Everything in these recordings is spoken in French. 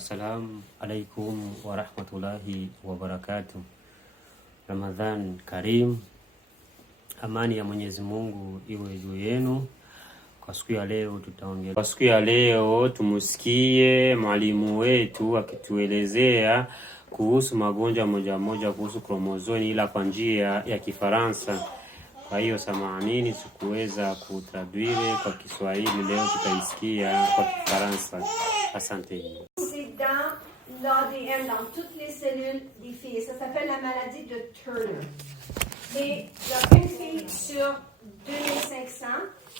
Assalamu alaikum wa rahmatullahi wa barakatuh. Ramadhan Karim. Amani ya Mwenyezi Mungu iwe juu yenu. Kwa siku ya leo tumusikie mwalimu wetu akituelezea kuhusu magonjwa moja kuhusu kromozoni, ila kwa njia ya Kifaransa. Kwa hiyo samahanini, sikuweza kutraduire kwa Kiswahili, leo tutaisikia kwa Kifaransa. Asanteni. Dans l'ADN, dans toutes les cellules des filles. Ça s'appelle la maladie de Turner. Et il y a une fille sur 2500,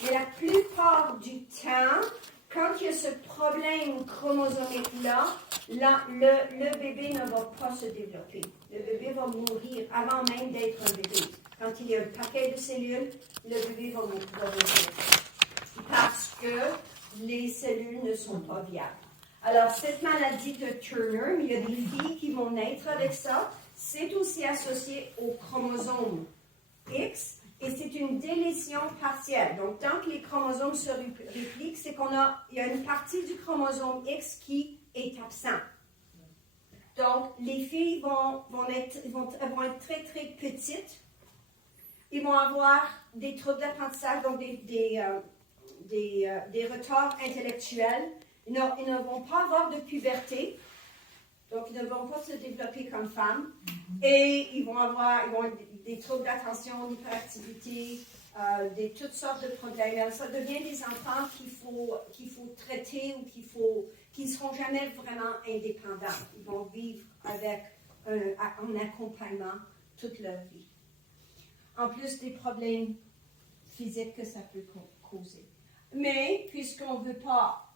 mais la plupart du temps, quand il y a ce problème chromosomique-là, le bébé ne va pas se développer. Le bébé va mourir avant même d'être un bébé. Quand il y a un paquet de cellules, le bébé va mourir. Parce que les cellules ne sont pas viables. Alors, cette maladie de Turner, il y a des filles qui vont naître avec ça. C'est aussi associé au chromosome X et c'est une délétion partielle. Donc, tant que les chromosomes se répliquent, c'est il y a une partie du chromosome X qui est absent. Donc, les filles vont être très, très petites. Ils vont avoir des troubles d'apprentissage, donc des retards intellectuels. Ils ne vont pas avoir de puberté, donc ils ne vont pas se développer comme femmes. Et ils vont avoir des troubles d'attention, d'hyperactivité, toutes sortes de problèmes. Alors, ça devient des enfants qu'il faut traiter ou qui ne seront jamais vraiment indépendants. Ils vont vivre avec un accompagnement toute leur vie. En plus des problèmes physiques que ça peut causer. Mais, puisqu'on ne veut pas...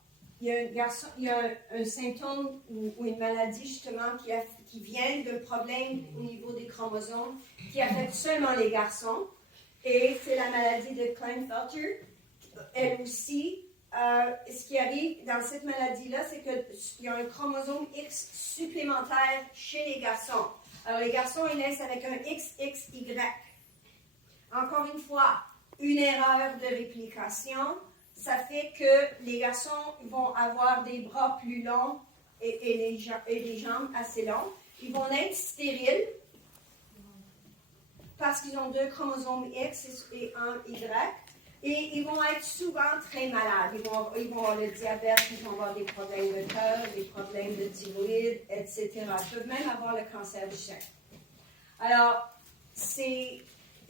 Il y a un symptôme ou une maladie justement qui vient d'un problème au niveau des chromosomes qui affecte seulement les garçons. Et c'est la maladie de Klinefelter. Elle aussi, ce qui arrive dans cette maladie-là, c'est qu'il y a un chromosome X supplémentaire chez les garçons. Alors les garçons, ils naissent avec un XXY. Encore une fois, une erreur de réplication. Ça fait que les garçons vont avoir des bras plus longs et les jambes assez longues. Ils vont être stériles parce qu'ils ont 2 chromosomes X et un Y. Et ils vont être souvent très malades. Ils vont avoir le diabète, ils vont avoir des problèmes de cœur, des problèmes de thyroïde, etc. Ils peuvent même avoir le cancer du sein. Alors, c'est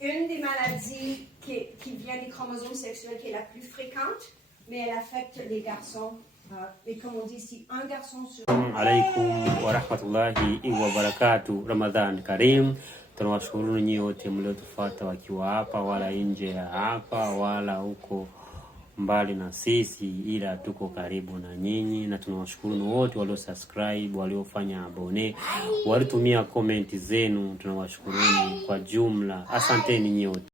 une des maladies qui vient des chromosomes sexuels qui est la plus fréquente, mais elle affecte les garçons. Et comme on dit ici, un garçon sur... Alaikum wa rahmatullahi wa barakatuh. Ramadhan Karim. Tunawashukuru nyote mliotufuata wakiwa hapa wala nje ya hapa wala huko mbali na sisi, ila tuko karibu na nyinyi, na tunawashukuru wote walio subscribe, waliofanya abone, walitumia comment zenu. Tunawashukuru kwa jumla. Asanteni nyote.